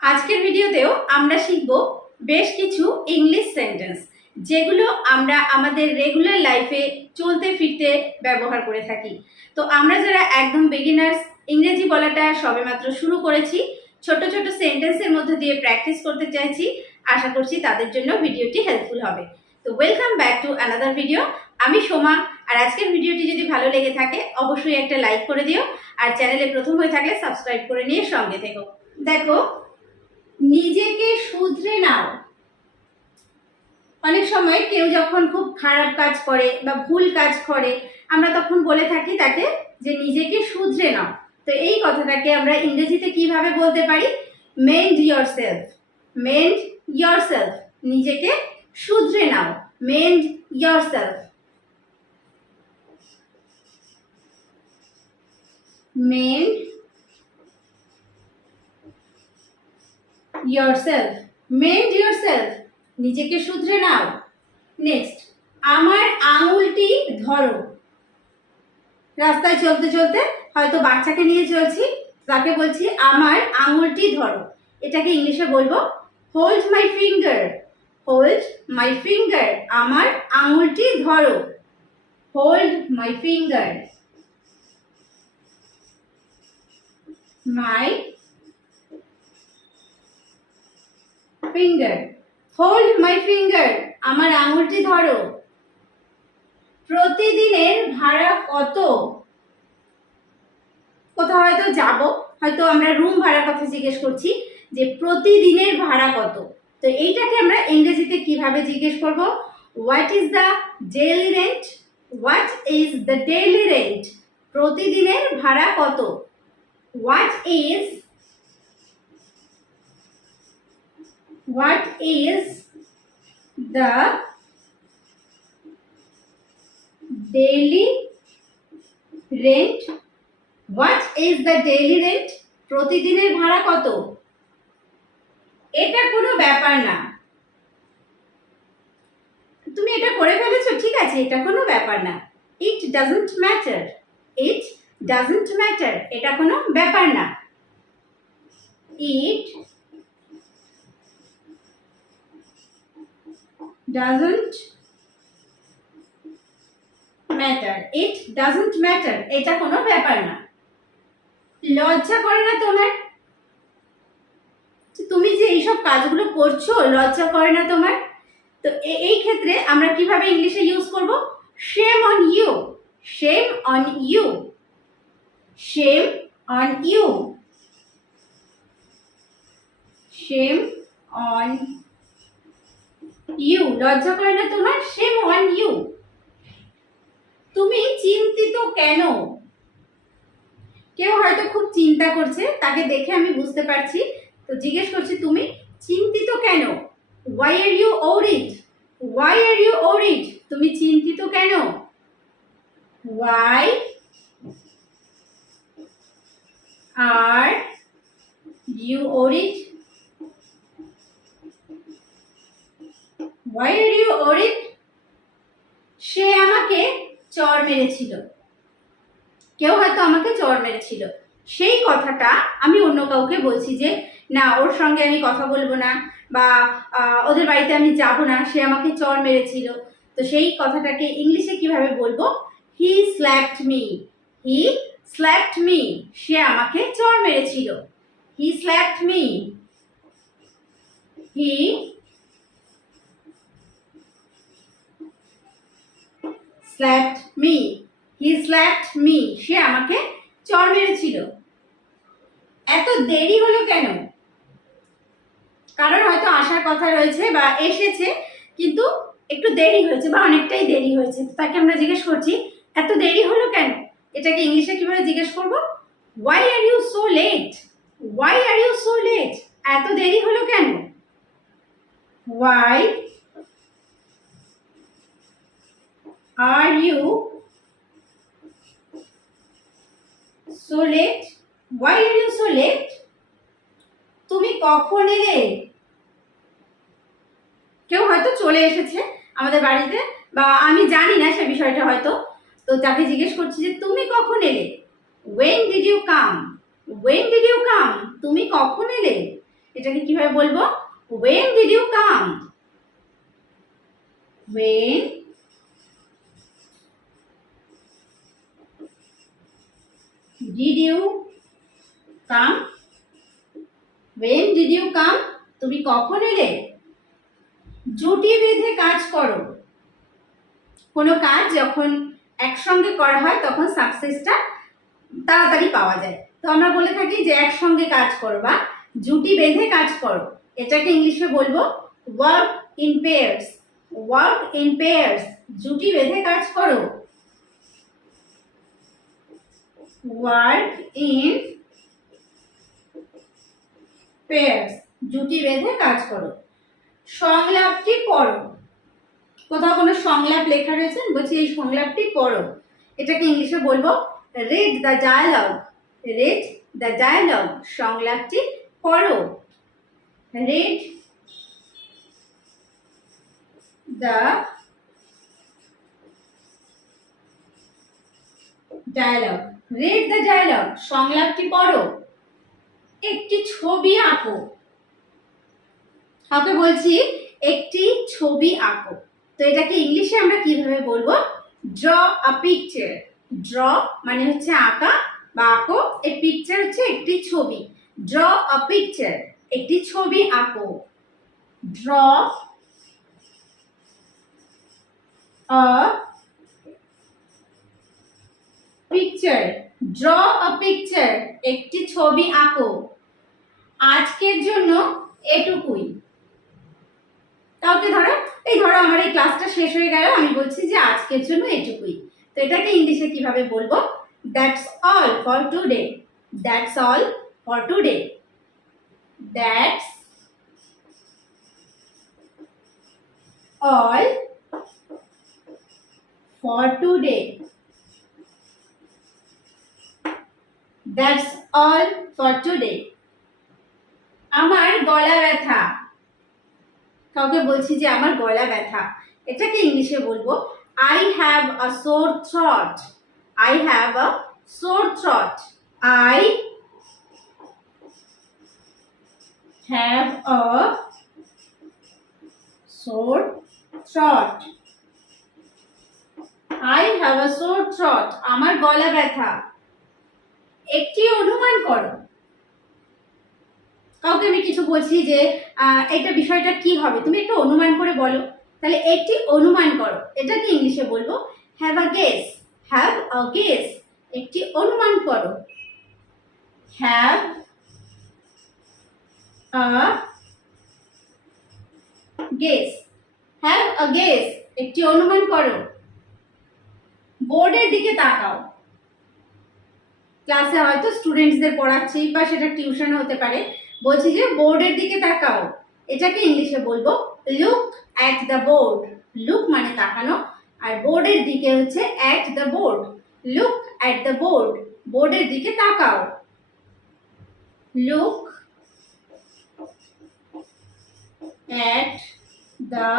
আজকের ভিডিওতেও আমরা শিখব বেশ কিছু ইংলিশ সেন্টেন্স যেগুলো আমরা আমাদের রেগুলার লাইফে চলতে ফিরতে ব্যবহার করে থাকি। তো আমরা যারা একদম বিগিনার্স ইংরেজি বলাটা সবেমাত্র শুরু করেছি, ছোট ছোট সেন্টেন্সের মধ্যে দিয়ে প্র্যাকটিস করতে চাইছি, আশা করছি তাদের জন্য ভিডিওটি হেল্পফুল হবে। তো welcome back to another video আমি সোমা, আর আজকের ভিডিওটি যদি ভালো লেগে থাকে, অবশ্যই একটা লাইক করে দিও, আর চ্যানেলে প্রথম হয়ে থাকলে সাবস্ক্রাইব করে নিয়ে সঙ্গে থেকো। দেখো নিজেকে শুধরে নাও। অনেক সময় কেউ যখন খুব খারাপ কাজ করে বা ভুল কাজ করে, আমরা তখন বলে থাকি তাকে যে নিজেকে শুধরে নাও। তো এই কথাটাকে আমরা ইংরেজিতে কীভাবে বলতে পারি? Mend yourself mend yourself নিজেকে শুধরে নাও mend yourself mend yourself. Mend yourself. নিজেকে শুধরে নাও। নেক্সট আমার আঙুলটি ধরো। রাস্তায় চলতে চলতে হয়তো বাচ্চাকে নিয়ে চলছি, তাকে বলছি, আমার আঙুলটি ধরো। এটাকে ইংলিশে বলব hold my finger hold my finger আমার আঙুলটি ধরো। Hold my finger my finger hold my finger আমার আঙুলটি ধরো। প্রতিদিনের ভাড়া কত? কোথাও হয়তো যাব, হয়তো আমরা রুম ভাড়ার কথা জিজ্ঞেস করছি, যে প্রতিদিনের ভাড়া কত? তো এইটাকে আমরা ইংরেজিতে কীভাবে জিজ্ঞেস করব? What is the daily rent what is the daily rent প্রতিদিনের ভাড়া কত? What is what is the daily rent? What is the daily rent? প্রতিদিনের ভাড়া কত? এটা কোনো ব্যাপার না। তুমি এটা করে ফেলেছো, ঠিক আছে, এটা কোনো ব্যাপার না। It doesn't matter it doesn't matter এটা কোনো ব্যাপার না। It doesn't matter. It doesn't matter. এটা কোনো ব্যাপার না। লজ্জা করে না তোমার? তুমি যে এইসব কাজগুলো করছ, লজ্জা করে না তোমার? তো এই ক্ষেত্রে আমরা কীভাবে ইংলিশে ইউজ করব? Shame on you shame on you shame on you shame on you, লজ্জা করে না তোমার? Shame on you. তুমি চিন্তিত কেন? কেউ হয়তো খুব চিন্তা করছে, তাকে দেখে আমি বুঝতে পারছি। তো জিজ্ঞেস করছি, তুমি চিন্তিত কেন? Why are you worried why are you worried তুমি চিন্তিত কেন? Why are you worried why are you worried সে আমাকে চর মেরেছিল। কেউ হয়তো আমাকে চর মেরেছিল। সেই কথাটা আমি অন্য কাউকে বলছি যে, না, ওর সঙ্গে আমি কথা বলব না বা ওদের বাড়িতে আমি যাব না, সে আমাকে চর মেরেছিল। তো সেই কথাটাকে ইংলিশে কীভাবে বলব? He slapped me he slapped me সে আমাকে চর মেরেছিল। He slapped me he slapped me. He slapped me. সে আমাকে চর মেরেছিল। এত দেরি হলো কেন? কারণ হয়তো আসার কথা রয়েছে বা এসেছে, কিন্তু একটু দেরি হয়েছে বা অনেকটাই দেরি হয়েছে। তাকে আমরা জিজ্ঞেস করছি, এত দেরি হলো কেন? এটাকে ইংলিশে কীভাবে জিজ্ঞেস করব? Why are you so late why are you so late এত দেরি হলো কেন? Why Are you so late? Why are you so late? তুমি কখন এলে? কেউ হয়তো চলে এসেছে আমাদের বাড়িতে, বা আমি জানি না সে বিষয়টা হয়তো। তো তাকে জিজ্ঞেস করছি যে, তুমি কখন এলে? When did you come when did you come তুমি কখন এলে? এটাকে কীভাবে বলব? When did you come when did you come when did you come তুমি কখন এলে? জুটি বেঁধে কাজ করো। কোনো কাজ যখন একসঙ্গে করা হয়, তখন সাকসেসটা তাড়াতাড়ি পাওয়া যায়। তো আমরা বলে থাকি যে একসঙ্গে কাজ করো বা জুটি বেঁধে কাজ করো। এটাকে ইংলিশে বলব work in pairs work in pairs জুটি বেঁধে কাজ করো। ওয়ার্ক ইন পেয়ার্স জুটি বেঁধে কাজ করো। সংলাপটি পড়ো। কোথাও কোনো সংলাপ লেখা রয়েছে? বলছি, এই সংলাপটি পড়ো। এটাকে ইংলিশে বলব read the dialogue read the dialogue সংলাপটি পড়ো। Read the dialogue read the dialogue সংলাপটি পড়ো। একটি ছবি আঁকো। কাউকে বলছি, একটি ছবি আঁকো। তো এটাকে ইংলিশে আমরা কীভাবে বলব? ড্র আ পিকচার ড্র মানে হচ্ছে আঁকা বা আঁকো। এই পিকচার হচ্ছে একটি ছবি। ড্র আ পিকচার একটি ছবি আঁকো। Draw a picture draw a picture একটি ছবি আঁকো। আজকের জন্য এটুকুই। কাউকে ধরো, এই ধরো আমার এই ক্লাসটা শেষ হয়ে গেল, আমি বলছি যে আজকের জন্য এটুকুই। তো এটাকে ইংলিশে কীভাবে বলব? That's all for today that's all for today that's all for today that's all for today আমার গলা ব্যথা। কাউকে বলছি যে আমার গলা ব্যথা, এটাকে ইংলিশে বলব I have a sore throat I have a sore throat I have a sore throat I have a sore throat আমার গলা ব্যথা। একটি অনুমান করো। কাউকে আমি কিছু বলছি যে এটা বিষয়টা কি হবে? তুমি একটু অনুমান করে বলো। তাহলে একটি অনুমান করো। এটাকে ইংলিশে বলব? Have a guess have a guess একটি অনুমান করো। Have a guess have a guess একটি অনুমান করো। বোর্ডের দিকে তাকাও। ক্লাসে হয়তো স্টুডেন্টসদের পড়াচ্ছি বা সেটা টিউশন হতে পারে। বলছি যে বোর্ডের দিকে তাকাও। এটাকে ইংলিশে বলব look at the board look মানে তাকানো। আর বোর্ডের দিকে হচ্ছে at the board look at the board বোর্ডের দিকে তাকাও। Look at the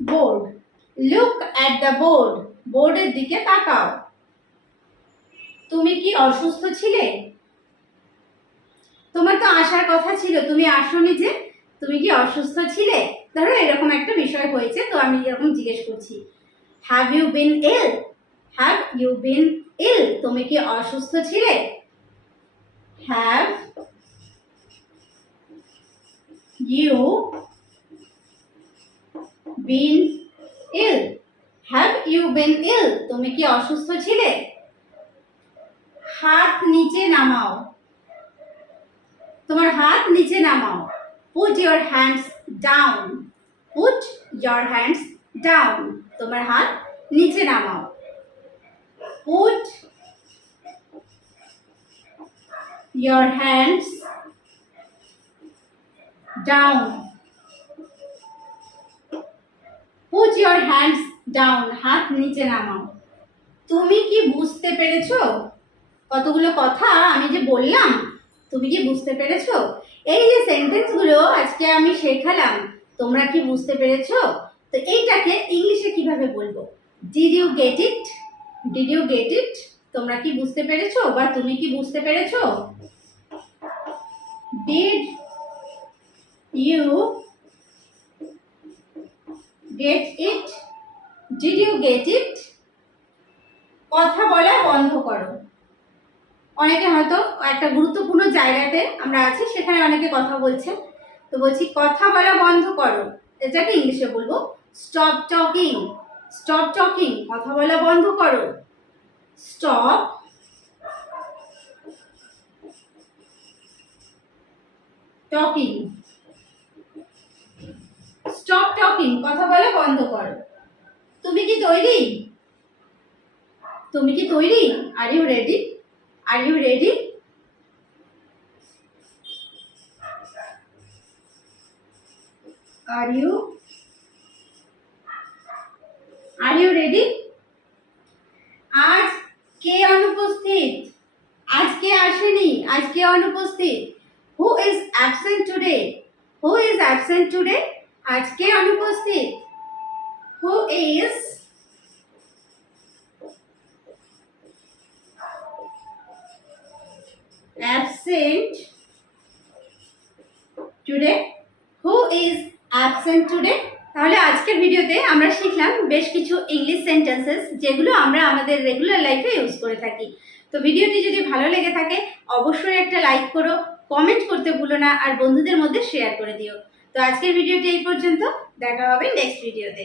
board look at the board বোর্ডের দিকে তাকাও। তুমি কি অসুস্থ ছিলে? তোমার তো আসার কথা ছিল, তুমি আসোনি যে, তুমি কি অসুস্থ ছিলে? ধরো এরকম একটা বিষয় হয়েছে, তো আমি এরকম জিজ্ঞেস করছি have you been ill have you been ill তুমি কি অসুস্থ ছিলে? Have you been ill have you been ill তুমি কি অসুস্থ ছিলে? হাত নিচে নামাও। তোমার হাত নিচে নামাও। Put your hands down put your hands down তোমার হাত নিচে নামাও। Put your hands down put your hands down হাত নিচে নামাও। তুমি কি বুঝতে পেরেছ? কতগুলো কথা আমি যে বললাম তুমি কি বুঝতে পেরেছ? এই যে সেন্টেন্সগুলো আজকে আমি শেখালাম, তোমরা কি বুঝতে পেরেছ? তো এইটাকে ইংলিশে কীভাবে বলব? Did you get it did you get it তোমরা কি বুঝতে পেরেছ? বা তুমি কি বুঝতে পেরেছ? Did you get it did you get it কথা বলা বন্ধ করো। অনেকে হয়তো একটা গুরুত্বপূর্ণ জায়গাতে আমরা আছি, সেখানে অনেকে কথা বলছে। তো বলছি, কথা বলা বন্ধ করো। এটাকে ইংলিশে বলব স্টপ টকিং স্টপ টকিং কথা বলা বন্ধ করো। স্টপ টকিং স্টপ টকিং কথা বলা বন্ধ করো। তুমি কি তৈরি? তুমি কি তৈরি? Are you ready are you ready are you are you ready আজ কে অনুপস্থিত? আজ কে আসেনি? আজ কে অনুপস্থিত? Who is absent today who is absent today আজ কে অনুপস্থিত? Who is absent today. Who is absent today? তাহলে আজকের ভিডিওতে আমরা শিখলাম বেশ কিছু ইংলিশ সেন্টেন্সেস যেগুলো আমরা আমাদের রেগুলার লাইফে ইউজ করে থাকি। তো ভিডিওটি যদি ভালো লেগে থাকে, অবশ্যই একটা লাইক করো কমেন্ট করতে ভুলো না, আর বন্ধুদের মধ্যে শেয়ার করে দিও। তো আজকের ভিডিওটি এই পর্যন্ত, দেখা হবে নেক্সট ভিডিওতে